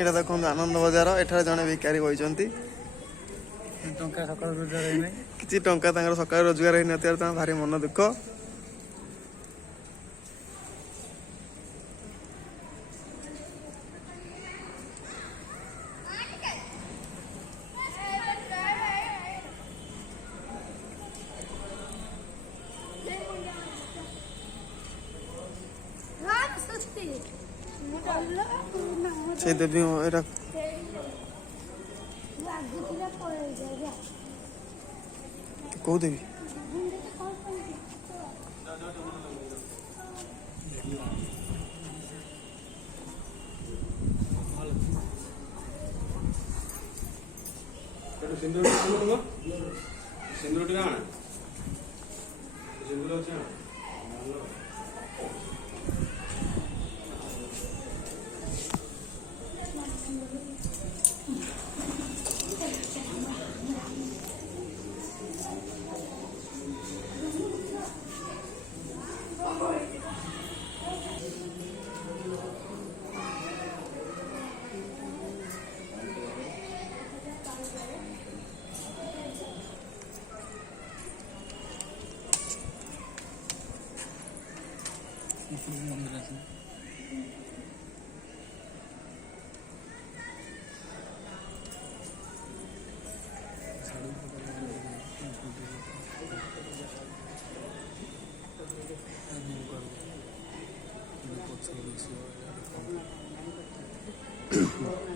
এটা দেখুন আনন্দ বଜାର এଠାରେ ଜଣେ ଭିକାରୀ ବଇଛନ୍ତି ଟଙ୍କା ସକାଳୁ ରୋଜଗାର ହେଇନାହିଁ କିଛି ଟଙ୍କା ତାଙ୍କର ସକାଳୁ ରୋଜଗାର ହେଇନଥିବାରୁ ତାଙ୍କ ଭାରି ମନ ଦୁଃଖ। ସେ ଦେବୀ ଏଟା କୋଉ ଦେବୀ सिंदूर सिंदूर सिंदूर अच्छा ମନ୍ଦିର ଅଛି ପଛ